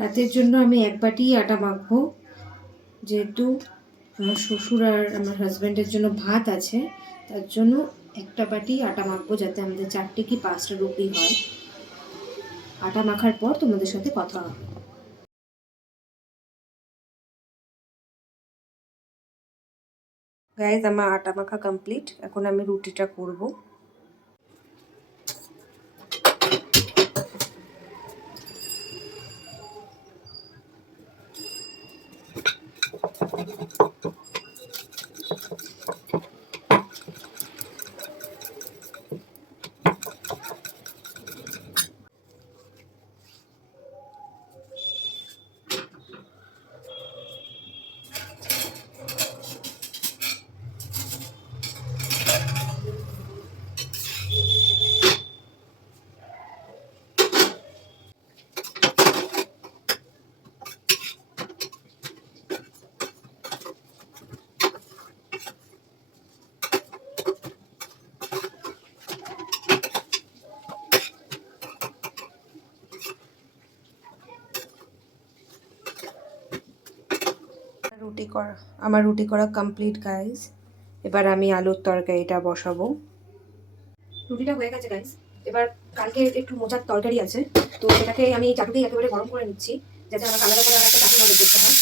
রাতের জন্য আমি এক বাটি আটা মাখবো, যেহেতু আমার শ্বশুর আর আমার হাজব্যান্ডের জন্য ভাত আছে, তার জন্য একটা বাটি আটা মাখবো, যাতে আমাদের 4টে কি 5টা রুটি হয়। আটা মাখার পর তোমাদের সাথে কথা হবে। গাইজ, আমার আটা মাখা কমপ্লিট। এখন আমি রুটিটা করব। আমার রুটি করা কমপ্লিট গাইজ। এবার আমি আলুর তরকারিটা বসাবো। রুটিটা হয়ে গেছে গাইজ। এবার কালকে একটু মোচার তরকারি আছে, তো সেটাকে আমি চাটুতেই একেবারে গরম করে নিচ্ছি, যাতে আমার আলাদা করে একটা চাটু নজর করতে হয়।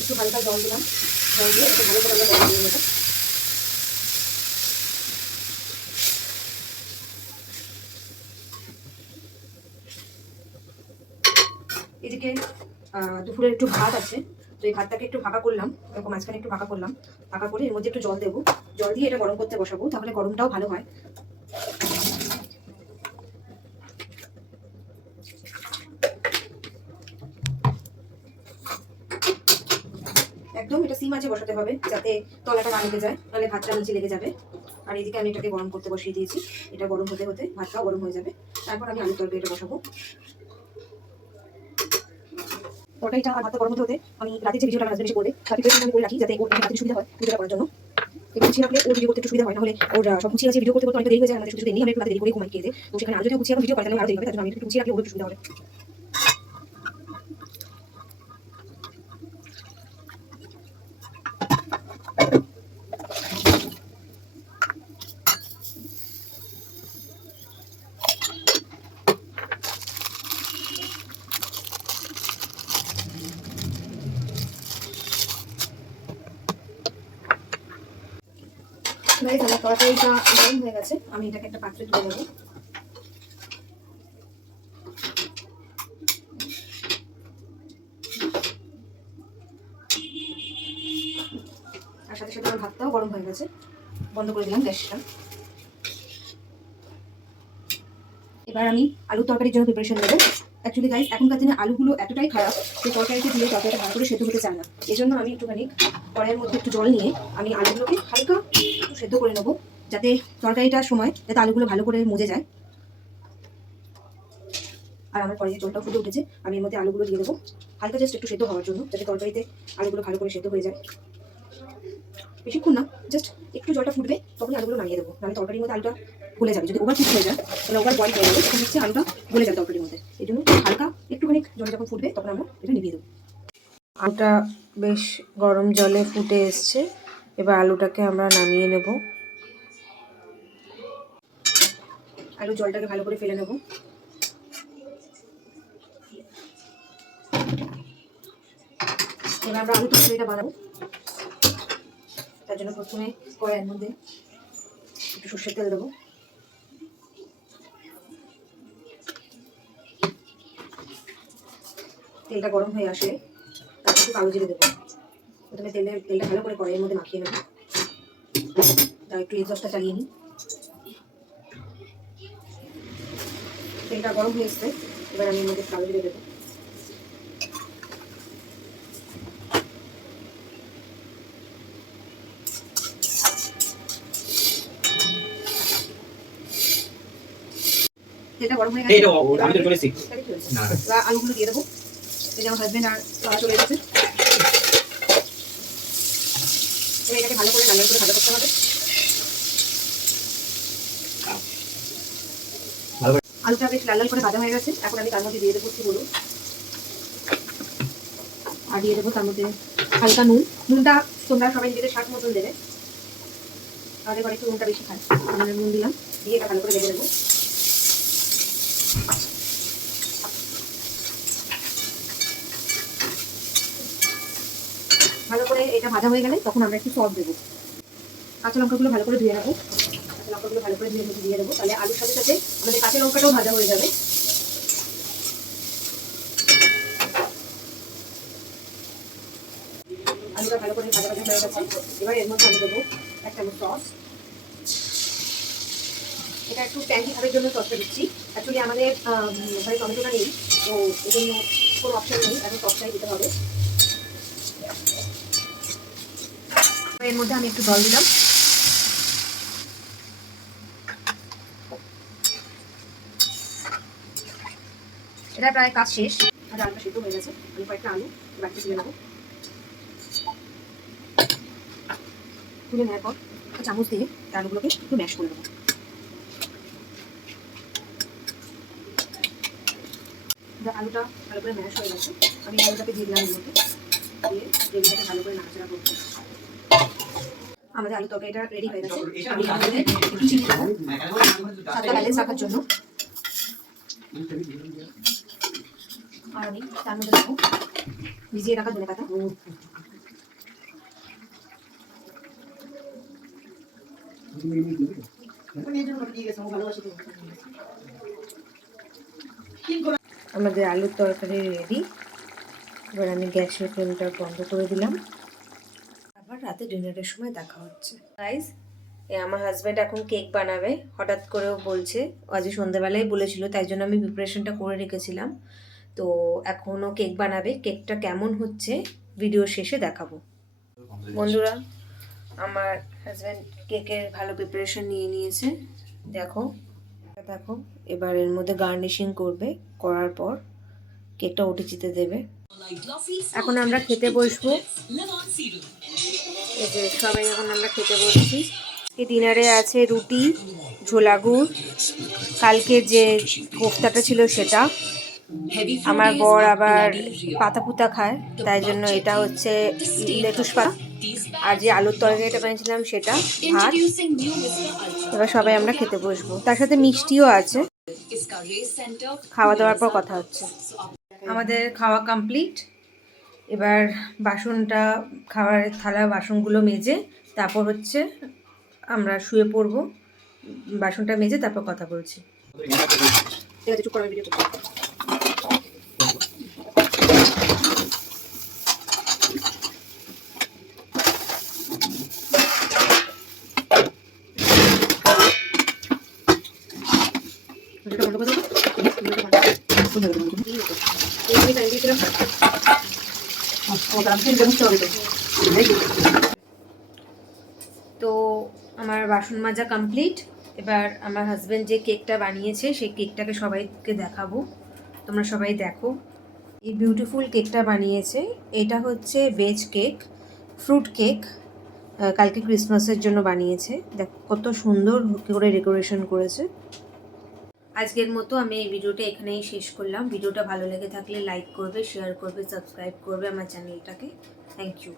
একটু হালকা জল দিলাম, জল দিয়ে একটু ভালো করে আমরা গরম করে নেবো। এদিকে দুপুরের একটু ভাত আছে, তো এই ভাতটাকে একটু ফাঁকা করলাম, এরকম মাঝখানে একটু ফাঁকা করলাম। ফাঁকা করে এর মধ্যে একটু জল দেবো, জল দিয়ে এটা গরম করতে বসাবো, তাহলে গরমটাও ভালো হয়। একদম এটা সিম আঁচে বসাতে হবে, যাতে তলাটা না লেগে যায়, নাহলে ভাতটা নিচে লেগে যাবে। আর এদিকে আমি এটাকে গরম করতে বসিয়ে দিয়েছি। এটা গরম হতে হতে ভাতটাও গরম হয়ে যাবে। তারপর আমি আলুর তরকারিটা বসাবো। তরকারিটা আর ভাতটা গরম হতে হতে আমি রাতে যে ভিডিওটা হাজবেন্ড এসে করবে, তার প্রিপারেশন আমি করে রাখি, যাতে ওর রাতে সুবিধা হয় ভিডিওটা করার জন্য। একটু গুছিয়ে রাখলে ওর ভিডিও করতে একটু সুবিধা হয়, নাহলে ওর সব গুছিয়ে আছে ভিডিও করতে করতে অনেক দেরি হয়ে যায়, আমাদের শুধু এমনি আমি একটু রাতে দেরি করে ঘুমাই খেয়ে। তো সেখানে আর যদি গুছিয়ে ভিডিও করে তাহলে আরো দেরি হবে, তার জন্য আমি একটু গুছিয়ে রাখলে ওর একটু সুবিধা হবে। গাইস, আমার তরকারিটা গরম হয়ে গেছে, আমি এটাকে একটা পাত্রে তুলে নেবো। আর সাথে সাথে আমার ভাতটাও গরম হয়ে গেছে। বন্ধ করে দিলাম গ্যাসটা। এবার আমি আলু তরকারির জন্য প্রিপারেশন নেবো। অ্যাকচুয়ালি গাইস, এখনকার দিনে আলুগুলো এতটাই খারাপ যে তরকারিতে দিলে তরকারিটা ভালো করে সেদ্ধ হতে চায় না। এই জন্য আমি একটুখানি কড়াইয়ের মধ্যে একটু জল নিয়ে আমি আলুগুলোকে হালকা একটু সেদ্ধ করে নেবো, যাতে তরকারিটার সময় যাতে আলুগুলো ভালো করে মজে যায়। আর আমার কড়াইয়ে জলটা ফুটে উঠেছে, আমি এর মধ্যে আলুগুলো দিয়ে দেবো হালকা জাস্ট একটু সেদ্ধ হওয়ার জন্য, যাতে তরকারিতে আলুগুলো ভালো করে সেদ্ধ হয়ে যায়। বেশিক্ষণ না, জাস্ট একটু জলটা ফুটবে তখন আলুগুলো নামিয়ে দেবো, নাহলে তরকারির মধ্যে আলুটা গলে যাবে। যদি ওভার কুক হয়ে যায় তাহলে ওভার বয়েল হয়ে যাবে, তখন হচ্ছে আলুটা গলে যাবে তরকারির মধ্যে। এই জন্য হালকা একটুখানি জলে যখন ফুটবে তখন আমরা এটা নিভিয়ে দেবো। আলুটা বেশ গরম জলে ফুটে এসছে, এবার আলুটাকে আমরা নামিয়ে নেব। আলু জলটাকে ভালো করে ফেলে নেব। এবার আমরা আলু তরকারিটা বানাবো, তার জন্য প্রথমে কড়াইয়ের মধ্যে একটু সর্ষের তেল দেবো। তেলটা গরম হয়ে আসলে তারপর একটু কালো জিরে দেবো। প্রথমে তেলটা ভালো করে কড়াইয়ের মধ্যে মাখিয়ে নেবো, তার একটু এক্সস্টটা চালিয়ে নিই। তেলটা গরম হয়ে এসছে, এবার আমি এর মধ্যে কালো জিরে দেবো। তেলটা গরম হয়ে গেছে, আলুগুলো দিয়ে দেবো। এই যে আমার হাজবেন্ড আর বাবা চলে এসেছে, এবার এটাকে ভালো করে নাড়িয়ে করে ভাজা করতে হবে। আলুটা বেশ লাল লাল করে ভাজা হয়ে গেছে। এখন আমি তার মধ্যে দিয়ে দেবো একটু হলুদ, আর দিয়ে দেবো তার মধ্যে হালকা নুন। নুনটা তোমরা সবাই নিজেদের স্বাদ মতন দেবে, আমাদের ঘরে একটু নুনটা বেশি খায়, আমাদের নুন দিলাম, দিয়ে এটা ভালো করে ভেজে দেবো। ভালো করে এটা ভাজা হয়ে গেলে তখন আমরা একটু সস দেবো। কাঁচা লঙ্কাগুলো ভালো করে ধুয়ে নেবো, কাঁচা লঙ্কাগুলো ভালো করে ধুয়ে দিয়ে দেবো, তাহলে আলুর সাথে সাথে আমাদের কাঁচা লঙ্কাটাও ভাজা হয়ে যাবে। আলুটা ভালো করে ভাজা ভাজা হয়ে গেছে। এবার এর মধ্যে আমি দেবো 1 চামচ সস। এটা একটু ট্যাঙ্কি খাবার জন্য সসটা দিচ্ছি। অ্যাকচুয়ালি আমাদের ঘরে টমেটোটা নেই, তো এই জন্য কোনো অপশন নেই, এখন সসটাই দিতে হবে। এর মধ্যে আমি একটু জল দিলাম। এটা প্রায় কাজ শেষ, আর আলুটা সিদ্ধ হয়ে গেছে। আমি কয়েকটা আলু বাড়িতে তুলে নেবো। তুলে নেওয়ার পর চামচ দিয়ে আলুগুলোকে একটু ম্যাশ করে দেবো। আলুটা ভালো করে ম্যাশ হয়ে গেছে, আমি আলুটাকে দিয়ে দিলাম, দিয়ে গ্রেভিটাকে ভালো করে নাড়াচাড়া করবো। আমাদের আলু তরকারিটা রেডি হয়ে গেছে। আমি একটু চিনি দেবো স্বাদটা ব্যালেন্স রাখার জন্য, আর আমি তার মধ্যে দেবো ভিজিয়ে রাখা ধনেপাতা। আমাদের আলুর তরকারি রেডি। এবার আমি গ্যাসের ফ্লেমটা বন্ধ করে দিলাম। আবার রাতে ডিনারের সময় দেখা হচ্ছে। গাইস, আমার হাজব্যান্ড এখন কেক বানাবে, হঠাৎ করেও বলছে, আজ সন্ধ্যাবেলায় বলেছিল, তাই জন্য আমি প্রিপারেশনটা করে রেখেছিলাম। তো এখনও কেক বানাবে। কেকটা কেমন হচ্ছে ভিডিও শেষে দেখাবো। বন্ধুরা, আমার হাজব্যান্ড কেকের ভালো প্রিপারেশন নিয়ে নিয়েছে, দেখো দেখো। এবার এর মধ্যে গার্নিশিং করবে, করার পর কেকটা ওটিজিতে দেবে। এখন আমরা খেতে বসবো। এই যে সবাই এখন আমরা খেতে বসছি। ডিনারে আছে রুটি, ঝোলা গুড়, কালকে যে কোফতাটা ছিল সেটা। আমার বর আবার পাতা পুতা খায়, তাই জন্য এটা হচ্ছে লেটুস পাতা। আর যে আলুর তরকারিটা বানিয়েছিলাম সেটা, ভাত। এবার সবাই আমরা খেতে বসবো, তার সাথে মিষ্টিও আছে। খাওয়া দাওয়ার পর কথা হচ্ছে। আমাদের খাওয়া কমপ্লিট। এবার বাসনটা, খাওয়ার থালা বাসনগুলো মেজে তারপর হচ্ছে আমরা শুয়ে পড়বো। বাসনটা মেজে তারপর কথা বলছি। ঠিক আছে, চুপ করে ভিডিও করছি। তো আমার বাসন মাজা কমপ্লিট। এবার আমার হাজব্যান্ড যে কেকটা বানিয়েছে সেই কেকটাকে সবাইকে দেখাবো, তোমরা সবাই দেখো। এই বিউটিফুল কেকটা বানিয়েছে, এটা হচ্ছে ভেজ কেক, ফ্রুট কেক। কালকে ক্রিসমাসের জন্য বানিয়েছে। দেখো কত সুন্দর করে ডেকোরেশন করেছে। আজকের মতো আমি এই ভিডিওটা এখানেই শেষ করলাম। ভিডিওটা ভালো লেগে থাকলে লাইক করবে, শেয়ার করবে, সাবস্ক্রাইব করবে আমার চ্যানেলটাকে। Thank you.